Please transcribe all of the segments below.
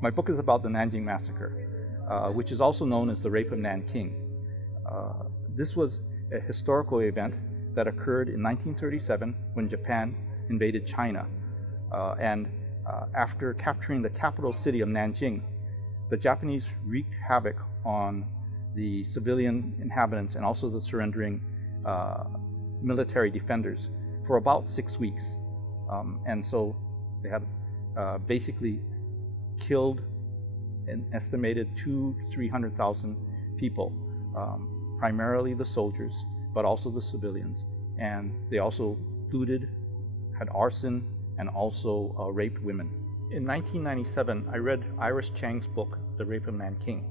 My book is about the Nanjing Massacre, which is also known as the Rape of Nanking. This was a historical event that occurred in 1937 when Japan invaded China. After capturing the capital city of Nanjing, the Japanese wreaked havoc on the civilian inhabitants and also the surrendering military defenders for about 6 weeks. And so they had basically killed an estimated 200,000 to 300,000 people, primarily the soldiers, but also the civilians. And they also looted, had arson, and also raped women. In 1997, I read Iris Chang's book, The Rape of Nanking.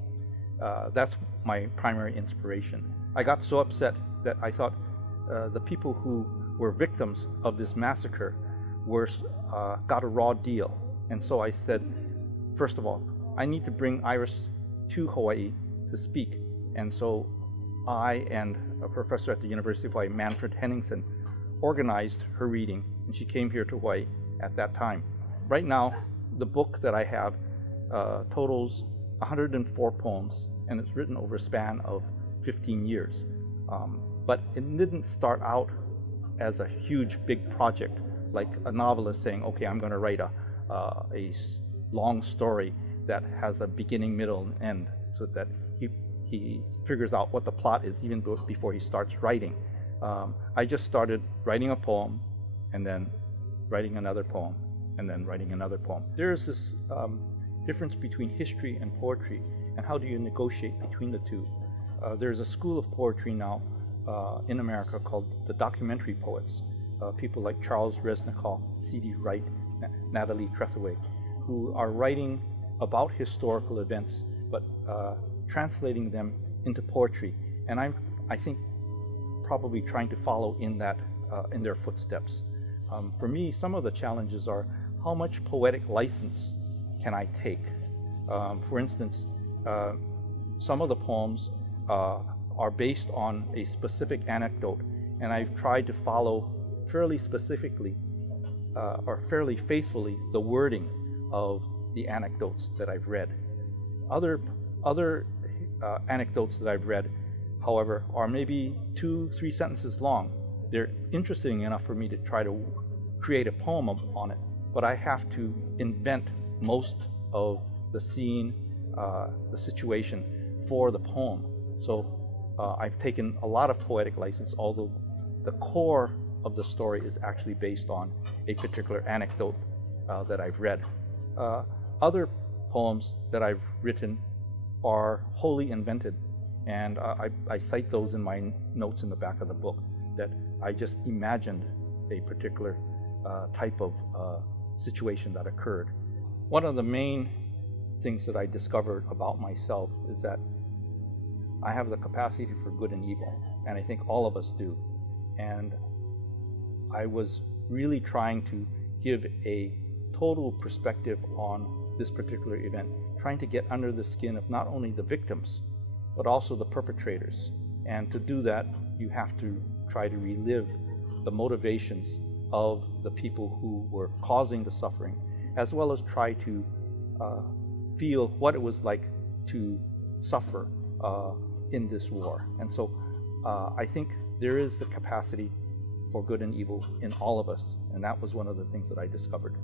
That's my primary inspiration. I got so upset that I thought the people who were victims of this massacre got a raw deal. And so I said, first of all, I need to bring Iris to Hawaii to speak. And so I and a professor at the University of Hawaii, Manfred Henningsen, organized her reading, and she came here to Hawaii at that time. Right now, the book that I have totals 104 poems, and it's written over a span of 15 years. But it didn't start out as a huge, big project, like a novelist saying, okay, I'm going to write a long story that has a beginning, middle, and end, so that he figures out what the plot is even before he starts writing. I just started writing a poem, and then writing another poem, and then writing another poem. There is this difference between history and poetry, and how do you negotiate between the two? There's a school of poetry now in America called the documentary poets. People like Charles Reznikoff, C.D. Wright, Natalie Trethewey, who are writing about historical events, but translating them into poetry. And I think probably trying to follow in their footsteps. For me, some of the challenges are how much poetic license can I take? For instance, some of the poems are based on a specific anecdote, and I've tried to follow fairly specifically or fairly faithfully the wording of the anecdotes that I've read. Other anecdotes that I've read, however, are maybe 2-3 sentences long. They're interesting enough for me to try to create a poem on it, but I have to invent most of the scene, the situation for the poem. So I've taken a lot of poetic license, although the core of the story is actually based on a particular anecdote that I've read. Other poems that I've written are wholly invented, and I cite those in my notes in the back of the book, that I just imagined a particular type of situation that occurred. One of the main things that I discovered about myself is that I have the capacity for good and evil, and I think all of us do. And I was really trying to give a total perspective on this particular event, trying to get under the skin of not only the victims, but also the perpetrators. And to do that, you have to try to relive the motivations of the people who were causing the suffering, as well as try to feel what it was like to suffer in this war. And so I think there is the capacity for good and evil in all of us, and that was one of the things that I discovered.